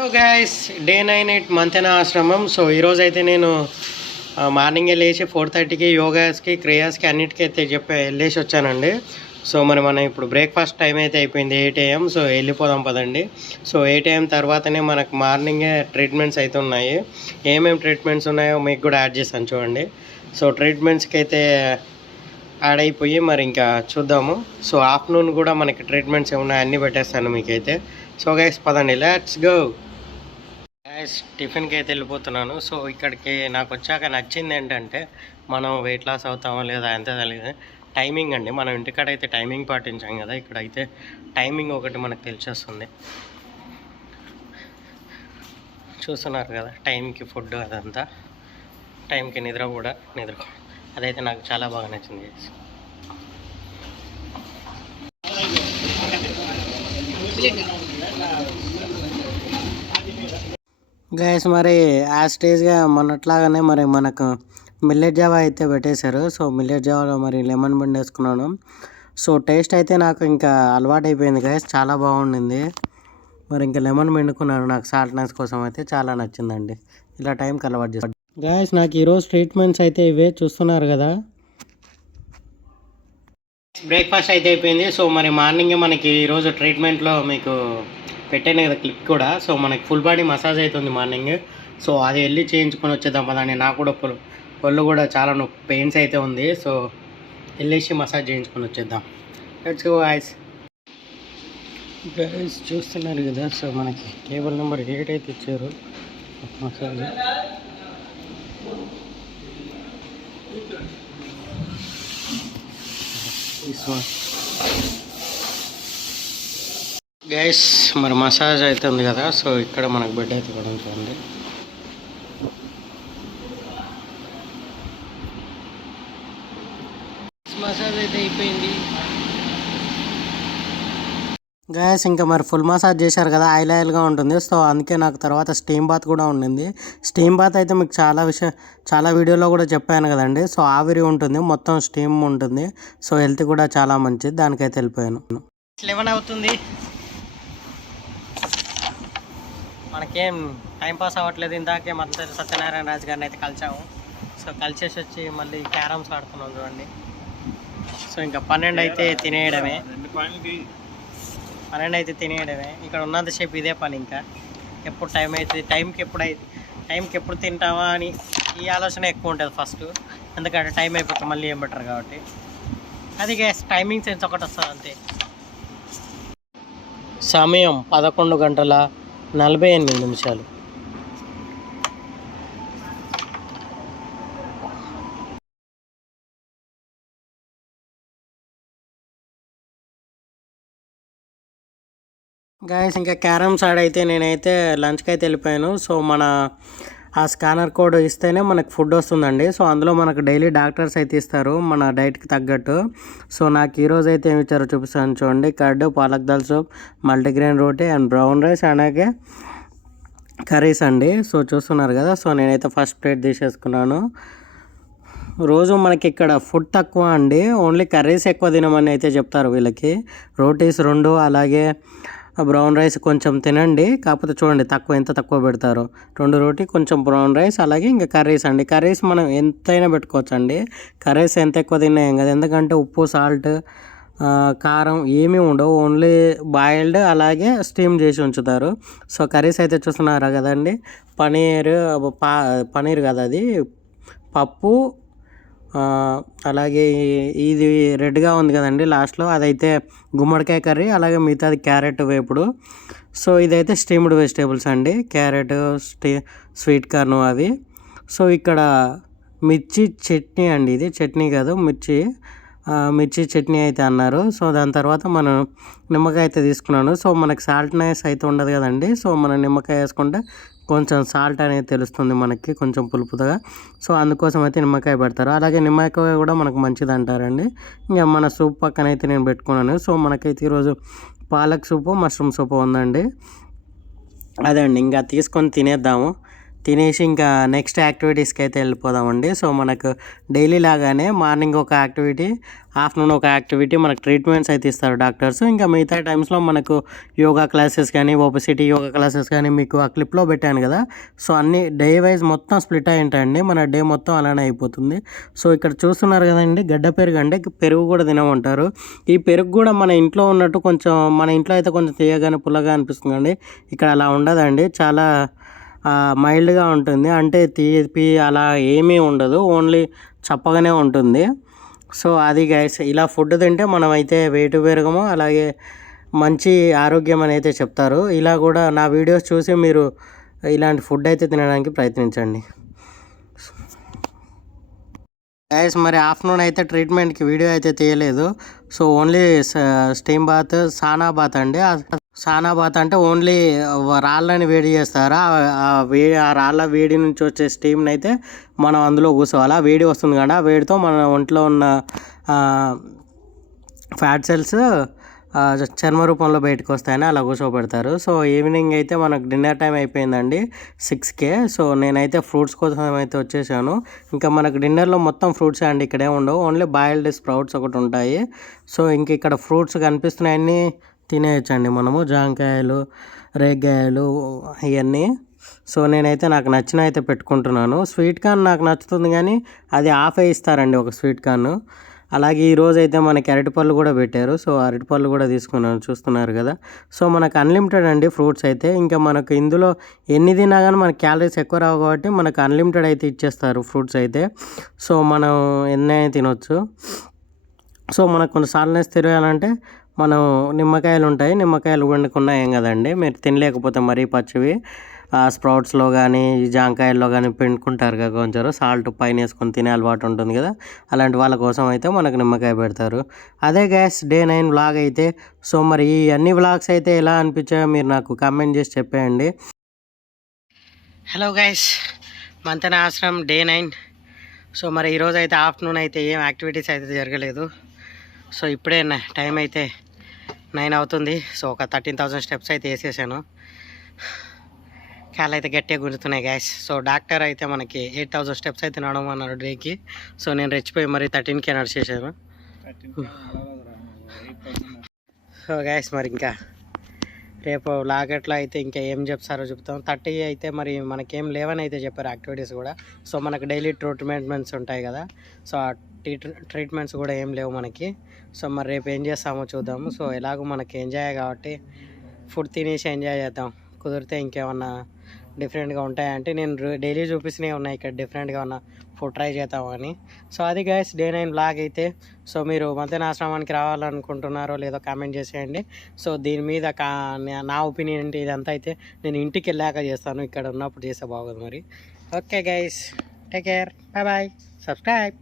Hello guys, day 9 at Manthena ఆశ్రమం. So ఈరోజు అయితే నేను మార్నింగే లేచి 4:30కి యోగాస్కి క్రియాస్కి అన్నిటికీ అయితే వెళ్ళేసి వచ్చానండి. సో మనం ఇప్పుడు బ్రేక్ఫాస్ట్ టైం అయితే అయిపోయింది 8 AM. సో వెళ్ళిపోదాం పదండి. సో 8 AM తర్వాతనే మనకు మార్నింగే ట్రీట్మెంట్స్ అయితే ఉన్నాయి. ఏమేమి ట్రీట్మెంట్స్ ఉన్నాయో మీకు కూడా యాడ్ చేశాను చూడండి. సో ట్రీట్మెంట్స్కి అయితే యాడ్ అయిపోయి మరి ఇంకా చూద్దాము. సో ఆఫ్టర్నూన్ కూడా మనకి ట్రీట్మెంట్స్ ఏమున్నాయి అన్నీ పెట్టేస్తాను మీకైతే. సో గైస్ పదండి, లెట్స్ గో. గైస్ టిఫిన్కి అయితే వెళ్ళిపోతున్నాను. సో ఇక్కడికి నాకు వచ్చాక నచ్చింది ఏంటంటే మనం వెయిట్ లాస్ అవుతామో లేదా అంతే తెలియదు. టైమింగ్ అండి, మనం ఇంటికాడ అయితే టైమింగ్ పాటించాం కదా, ఇక్కడైతే టైమింగ్ ఒకటి మనకు తెలిసొస్తుంది. చూస్తున్నారు కదా, టైంకి ఫుడ్ అదంతా, టైంకి నిద్ర కూడా అదైతే నాకు చాలా బాగా నచ్చింది. గైస్ మరి స్టేజ్గా మొన్నట్లాగానే మరి మనకు మిల్లెట్ జావా అయితే పెట్టేశారు. సో మిల్లెట్ జావాలో మరి లెమన్ బండ్ వేసుకున్నాను. సో టేస్ట్ అయితే నాకు ఇంకా అలవాటు అయిపోయింది గైస్, చాలా బాగుండింది. మరి ఇంకా లెమన్ పిండుకున్నాను, నాకు సాల్ట్నెస్ కోసం అయితే చాలా నచ్చిందండి. ఇలా టైంకి అలవాటు చేస్తాను గైస్. నాకు ఈరోజు ట్రీట్మెంట్స్ అయితే ఇవే చూస్తున్నారు కదా. బ్రేక్ఫాస్ట్ అయితే అయిపోయింది. సో మరి మార్నింగే మనకి ఈరోజు ట్రీట్మెంట్లో మీకు పెట్టాను కదా క్లిప్ కూడా. సో మనకి ఫుల్ బాడీ మసాజ్ అవుతుంది మార్నింగ్. సో అది వెళ్ళి చేయించుకొని వచ్చేద్దాం పదండి. నాకు కూడా ఒళ్ళు కూడా చాలా పెయిన్స్ అయితే ఉంది. సో వెళ్ళేసి మసాజ్ చేయించుకొని వచ్చేద్దాం. Let's go guys. గైస్ చూస్తున్నారు కదా, సో మనకి టేబుల్ నెంబర్ 8 అయితే ఇచ్చారు మసాజ్. గైస్ మరి మసాజ్ అయితే ఉంది కదా. సో ఇక్కడ మనకు బెడ్ అయితే కూడా ఉంటుంది. మసాజ్ అయితే అయిపోయింది గైస్. ఇంకా మరి ఫుల్ మసాజ్ చేశారు కదా, ఆయిల్గా ఉంటుంది. సో అందుకే నాకు తర్వాత స్టీమ్ బాత్ కూడా ఉండింది. స్టీమ్ బాత్ అయితే మీకు చాలా వీడియోలో కూడా చెప్పాను కదండి. సో ఆవిరి ఉంటుంది, మొత్తం స్టీమ్ ఉంటుంది. సో హెల్త్ కూడా చాలా మంచిది, దానికైతే వెళ్ళిపోయాను. 11 అవుతుంది, మనకేం టైంపాస్ అవ్వట్లేదు. ఇందాకే మొత్తం సత్యనారాయణ రాజు గారిని అయితే కలిసాము. సో కలిసేసి వచ్చి మళ్ళీ క్యారమ్స్ ఆడుతున్నాం చూడండి. సో ఇంకా 12 అయితే తినేయడమే. ఇక్కడ ఉన్నంతసేపు ఇదే పని. ఇంకా ఎప్పుడు టైం అవుతుంది, టైంకి ఎప్పుడు తింటావా అని ఈ ఆలోచన ఎక్కువ ఉంటుంది ఫస్ట్. ఎందుకంటే టైం అయిపోతుంది మళ్ళీ ఏం బెటర్ కాబట్టి. అది గ్యాస్ టైమింగ్ సెన్స్ ఒకటి వస్తుంది అంతే. సమయం 11:48. గైస్ ఇంకా క్యారమ్స్ ఆడైతే నేనైతే లంచ్కి అయితే వెళ్ళిపోయాను. సో మన ఆ స్కానర్ కోడ్ ఇస్తేనే మనకు ఫుడ్ వస్తుందండి. సో అందులో మనకు డైలీ డాక్టర్స్ అయితే ఇస్తారు మన డైట్కి తగ్గట్టు. సో నాకు ఈరోజు అయితే ఏమి ఇచ్చారో చూపిస్తాను చూడండి. Curd, palak dal soup, multigrain roti and brown rice, అలాగే కర్రీస్ అండి. సో చూస్తున్నారు కదా. సో నేనైతే ఫస్ట్ ప్లేట్ తీసేసుకున్నాను. రోజు మనకి ఇక్కడ ఫుడ్ తక్కువ అండి, ఓన్లీ కర్రీస్ ఎక్కువ తినమని అయితే చెప్తారు వీళ్ళకి. రోటీస్ 2 అలాగే బ్రౌన్ రైస్ కొంచెం తినండి. కాకపోతే చూడండి ఎంత తక్కువ పెడతారో. 2 రోటీ, కొంచెం బ్రౌన్ రైస్, అలాగే ఇంకా కర్రీస్ అండి. కర్రీస్ మనం ఎంతైనా పెట్టుకోవచ్చు అండి. కర్రీస్ ఎంత ఎక్కువ తిన్నాం కదా, ఎందుకంటే ఉప్పు, సాల్ట్, కారం ఏమీ ఉండవు, ఓన్లీ బాయిల్డ్ అలాగే స్టీమ్ చేసి ఉంచుతారు. సో కర్రీస్ అయితే చూస్తున్నారా కదండి. పనీర్ కదా, అది పప్పు, అలాగే ఇది రెడ్గా ఉంది కదండి లాస్ట్లో, అదైతే గుమ్మడికాయ కర్రీ, అలాగే మిగతాది క్యారెట్ వేపుడు. సో ఇదైతే స్టీమ్డ్ వెజిటేబుల్స్ అండి, క్యారెట్, స్వీట్ కార్న్ అవి. సో ఇక్కడ మిర్చి చట్నీ అండి, ఇది చట్నీ కాదు మిర్చి చట్నీ అయితే అన్నారు. సో దాని తర్వాత మనం నిమ్మకాయ అయితే తీసుకున్నాను. సో మనకి సాల్ట్నెస్ అయితే ఉండదు కదండి. సో మనం నిమ్మకాయ వేసుకుంటే కొంచెం సాల్ట్ అనేది తెలుస్తుంది మనకి, కొంచెం పులుపుగా. సో అందుకోసం అయితే నిమ్మకాయ పెడతారు. అలాగే నిమ్మకాయ కూడా మనకు మంచిది అంటారండి. ఇంకా మన సూప్ పక్కన అయితే నేను పెట్టుకున్నాను. సో మనకైతే ఈరోజు పాలక్ సూపు, మష్రూమ్ సూపు ఉందండి. అదే అండి, ఇంకా తీసుకొని తినేద్దాము. తినేసి ఇంకా నెక్స్ట్ యాక్టివిటీస్కి అయితే వెళ్ళిపోదామండి. సో మనకు డైలీ లాగానే మార్నింగ్ ఒక యాక్టివిటీ, ఆఫ్టర్నూన్ ఒక యాక్టివిటీ మనకు ట్రీట్మెంట్స్ అయితే ఇస్తారు డాక్టర్స్. ఇంకా మిగతా టైమ్స్లో మనకు యోగా క్లాసెస్ కానీ, ఒబెసిటీ యోగా క్లాసెస్ కానీ మీకు ఆ క్లిప్లో పెట్టాను కదా. సో అన్నీ డే వైజ్ మొత్తం స్ప్లిట్ అయి ఉంటాయండి. మన డే మొత్తం అలానే అయిపోతుంది. సో ఇక్కడ చూస్తున్నారు కదండి, గడ్డ పెరుగు అంటే పెరుగు కూడా తినమంటారు. ఈ పెరుగు కూడా మన ఇంట్లో ఉన్నట్టు కొంచెం, మన ఇంట్లో అయితే కొంచెం తీయగానే పుల్లగా అనిపిస్తుంది అండి. ఇక్కడ అలా ఉండదండి, చాలా మైల్డ్గా ఉంటుంది. అంటే తీపి అలా ఏమీ ఉండదు, ఓన్లీ చప్పగానే ఉంటుంది. సో అది గైస్, ఇలా ఫుడ్ తింటే మనం అయితే వెయిట్ పెరగము, అలాగే మంచి ఆరోగ్యం అని అయితే చెప్తారు. ఇలా కూడా నా వీడియోస్ చూసి మీరు ఇలాంటి ఫుడ్ అయితే తినడానికి ప్రయత్నించండి గైస్. మరి ఆఫ్టర్నూన్ అయితే ట్రీట్మెంట్కి వీడియో అయితే తీయలేదు. సో ఓన్లీ స్టీమ్ బాత్, సానా బాత్ అండి. సానా బాత్ అంటే ఓన్లీ రాళ్ళని వేడి చేస్తారు. ఆ రాళ్ళ వేడి నుంచి వచ్చే స్టీమ్ని అయితే మనం అందులో కూర్చోవాలి. ఆ వేడి వస్తుంది కదా, ఆ వేడితో మన ఒంట్లో ఉన్న ఫ్యాట్ సెల్స్ చర్మ రూపంలో బయటకు వస్తాయని అలా కూర్చోబెడతారు. సో ఈవినింగ్ అయితే మనకు డిన్నర్ టైం అయిపోయిందండి 6కే. సో నేనైతే ఫ్రూట్స్ కోసం అయితే వచ్చేసాను. ఇంకా మనకు డిన్నర్లో మొత్తం ఫ్రూట్సే అండి, ఇక్కడే ఉండవు, ఓన్లీ బాయిల్డ్ స్ప్రౌట్స్ ఒకటి ఉంటాయి. సో ఇంక ఇక్కడ ఫ్రూట్స్ కనిపిస్తున్నాయన్నీ తినేయచ్చండి మనము, జాంకాయలు, రేగ్గాయలు ఇవన్నీ. సో నేనైతే నాకు నచ్చిన అయితే పెట్టుకుంటున్నాను. స్వీట్ కార్న్ నాకు నచ్చుతుంది కానీ అది ఆఫే ఇస్తారండి ఒక స్వీట్ కార్న్. అలాగే ఈరోజు అయితే మనకి అరటిపళ్ళు కూడా పెట్టారు. సో అరటిపళ్ళు కూడా తీసుకున్నాను, చూస్తున్నారు కదా. సో మనకు అన్లిమిటెడ్ అండి ఫ్రూట్స్ అయితే. ఇంకా మనకు ఇందులో ఎన్ని తిన్నా కానీ మనకి క్యాలరీస్ ఎక్కువ రావు కాబట్టి మనకు అన్లిమిటెడ్ అయితే ఇచ్చేస్తారు ఫ్రూట్స్ అయితే. సో మనం ఎన్నైనా తినొచ్చు. సో మనకు కొన్నిసార్లు తిరగాలంటే మనం నిమ్మకాయలు ఉంటాయి, నిమ్మకాయలు వండుకున్నా ఏం కదండి. మీరు తినలేకపోతే మరీ పచ్చివి స్ప్రౌట్స్లో కానీ జాంకాయల్లో కానీ పిండుకుంటారు కదా, కొంచెం సాల్ట్ పైన వేసుకొని తినే అలవాటు ఉంటుంది కదా, అలాంటి వాళ్ళ కోసం అయితే మనకు నిమ్మకాయ పెడతారు. అదే గ్యాస్ డే 9 వ్లాగ్ అయితే. సో మరి ఈ అన్ని వ్లాగ్స్ అయితే ఎలా అనిపించాయో మీరు నాకు కామెంట్ చేసి చెప్పేయండి. హలో గైస్, మంతెన ఆశ్రమం డే 9. సో మరి ఈరోజు అయితే ఆఫ్టర్నూన్ అయితే ఏం యాక్టివిటీస్ అయితే జరగలేదు. సో ఇప్పుడే టైం అయితే 9 అవుతుంది. సో ఒక 13,000 స్టెప్స్ అయితే వేసేసాను. కాళ్ళు అయితే గట్టిగా గుంజుతున్నాయి గ్యాస్. సో డాక్టర్ అయితే మనకి 8,000 స్టెప్స్ అయితే నడవమన్నాడు డేకి. సో నేను రెచ్చిపోయి మరి 13కే నడిచేసాను. సో గ్యాస్ మరి ఇంకా రేపు లాగట్లో అయితే ఇంకా ఏం చెప్తారో చెప్తాం. 30 అయితే మరి మనకేం లేవని అయితే చెప్పారు యాక్టివిటీస్ కూడా. సో మనకు డైలీ ట్రీట్మెంట్స్ ఉంటాయి కదా, సో ఆ ట్రీట్మెంట్స్ కూడా ఏం లేవు మనకి. సో మరి రేపు ఏం చేస్తామో చూద్దాము. సో ఎలాగో మనకి ఎంజాయ్ కాబట్టి ఫుడ్ తినేసి ఎంజాయ్ చేద్దాం. కుదిరితే ఇంకేమన్నా డిఫరెంట్గా ఉంటాయంటే నేను డైలీ చూపిస్తూనే ఉన్నాయి ఇక్కడ డిఫరెంట్గా ఉన్న ఫుడ్ ట్రై చేద్దామని. సో అది గైస్ డే 9 వ్లాగ్ అయితే. సో మీరు మంతెన ఆశ్రమానికి రావాలనుకుంటున్నారో లేదో కామెంట్ చేసేయండి. సో దీని మీద నా ఒపీనియన్ ఏంటి ఇదంతా అయితే నేను ఇంటికి వెళ్ళాక చేస్తాను, ఇక్కడ ఉన్నప్పుడు చేస్తే బాగోదు మరి. Okay guys, take care, bye bye, subscribe.